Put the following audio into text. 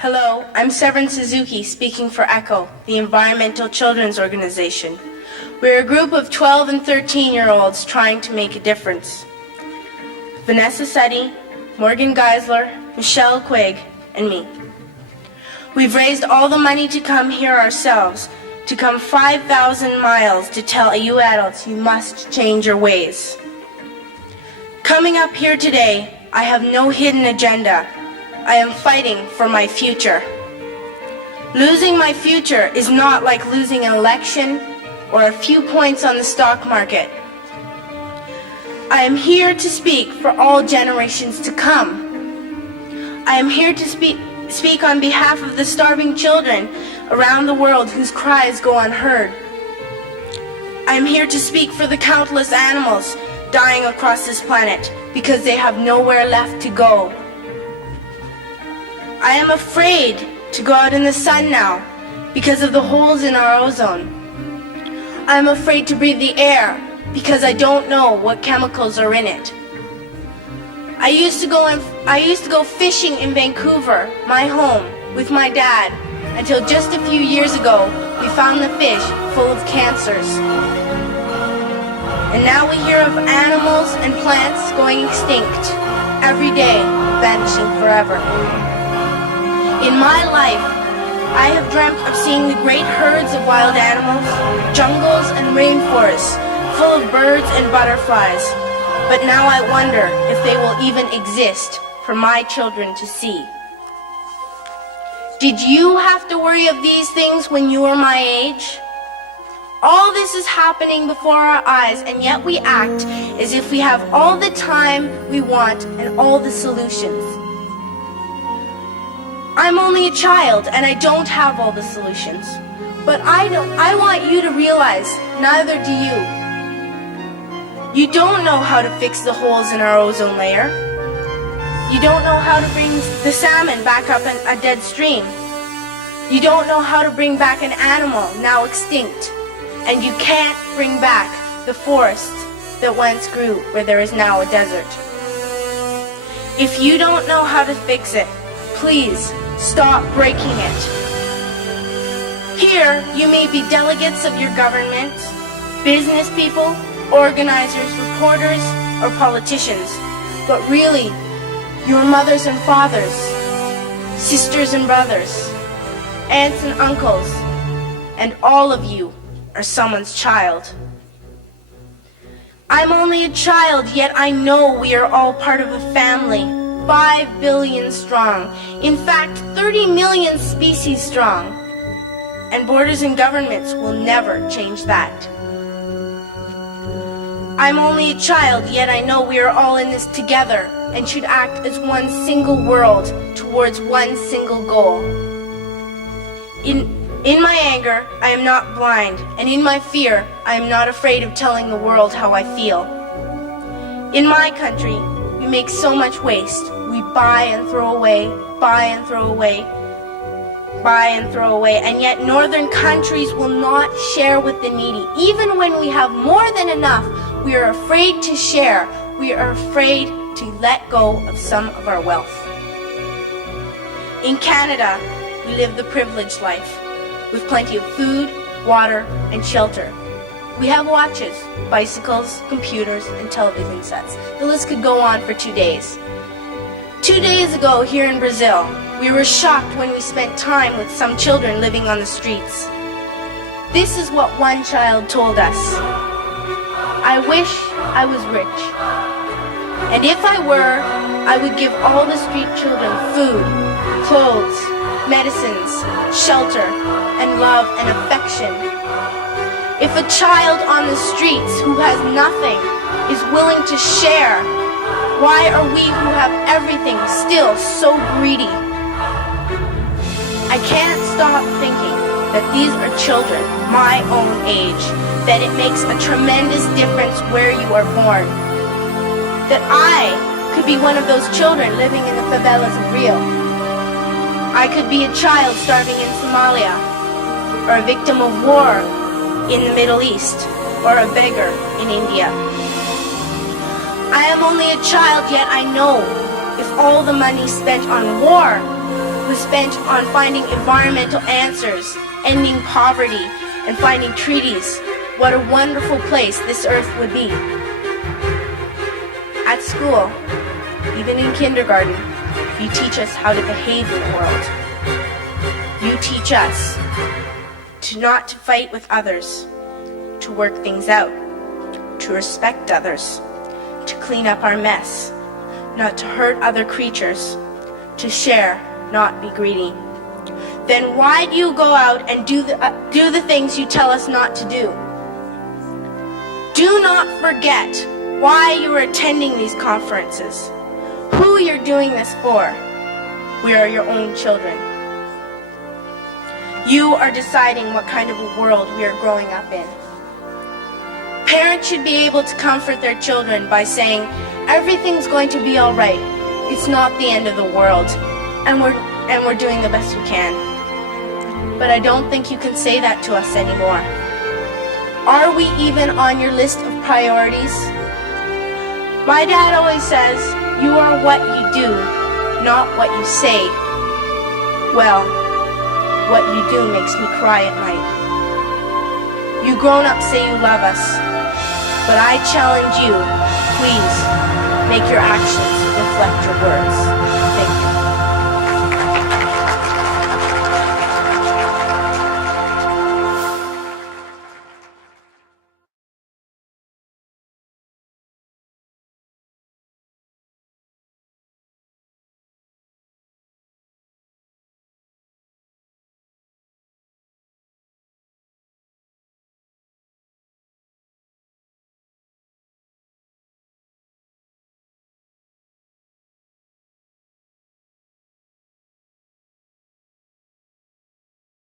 Hello, I'm Severin Suzuki speaking for ECHO, the Environmental Children's Organization. We're a group of 12 and 13-year-olds trying to make a difference. Vanessa Seti, Morgan Geisler, Michelle Quigg, and me. We've raised all the money to come here ourselves, to come 5,000 miles to tell you adults you must change your ways. Coming up here today, I have no hidden agenda. I am fighting for my future. Losing my future is not like losing an election or a few points on the stock market. I am here to speak for all generations to come. I am here to speak on behalf of the starving children around the world whose cries go unheard. I am here to speak for the countless animals dying across this planet because they have nowhere left to go. I am afraid to go out in the sun now because of the holes in our ozone. I am afraid to breathe the air because I don't know what chemicals are in it. I used to go fishing in Vancouver, my home, with my dad, until just a few years ago we found the fish full of cancers. And now we hear of animals and plants going extinct, every day vanishing forever. In my life, I have dreamt of seeing the great herds of wild animals, jungles and rainforests full of birds and butterflies. But now I wonder if they will even exist for my children to see. Did you have to worry of these things when you were my age? All this is happening before our eyes, and yet we act as if we have all the time we want and all the solutions. I'm only a child and I don't have all the solutions. But I want you to realize, neither do you. You don't know how to fix the holes in our ozone layer. You don't know how to bring the salmon back up in a dead stream. You don't know how to bring back an animal now extinct. And you can't bring back the forests that once grew where there is now a desert. If you don't know how to fix it, please stop breaking it. Here, you may be delegates of your government, business people, organizers, reporters, or politicians, but really, your mothers and fathers, sisters and brothers, aunts and uncles, and all of you are someone's child. I'm only a child, yet I know we are all part of a family, 5 billion strong, in fact 30 million species strong, and borders and governments will never change that. I'm only a child, yet I know we are all in this together and should act as one single world towards one single goal. In my anger, I am not blind, and in my fear, I am not afraid of telling the world how I feel. In my country, we make so much waste. We buy and throw away, buy and throw away, buy and throw away, and yet northern countries will not share with the needy. Even when we have more than enough, we are afraid to share. We are afraid to let go of some of our wealth. In Canada, we live the privileged life, with plenty of food, water, and shelter. We have watches, bicycles, computers, and television sets. The list could go on for 2 days. 2 days ago, here in Brazil, we were shocked when we spent time with some children living on the streets. This is what one child told us. I wish I was rich. And if I were, I would give all the street children food, clothes, medicines, shelter, and love and affection. If a child on the streets who has nothing is willing to share, why are we who have everything still so greedy? I can't stop thinking that these are children my own age, that it makes a tremendous difference where you are born. That I could be one of those children living in the favelas of Rio. I could be a child starving in Somalia, or a victim of war in the Middle East, or a beggar in India. I am only a child, yet I know if all the money spent on war was spent on finding environmental answers, ending poverty, and finding treaties, what a wonderful place this earth would be. At school, even in kindergarten, you teach us how to behave in the world. You teach us not to fight with others, to work things out, to respect others, to clean up our mess, not to hurt other creatures, to share, not be greedy. Then why do you go out and do the things you tell us not to do? Do not forget why you are attending these conferences, who you're doing this for. We are your own children. You are deciding what kind of a world we are growing up in. Parents should be able to comfort their children by saying, everything's going to be all right. It's not the end of the world, and we're doing the best we can. But I don't think you can say that to us anymore. Are we even on your list of priorities? My dad always says, you are what you do, not what you say. Well, what you do makes me cry at night. You grown-ups say you love us, but I challenge you, please, make your actions reflect your words.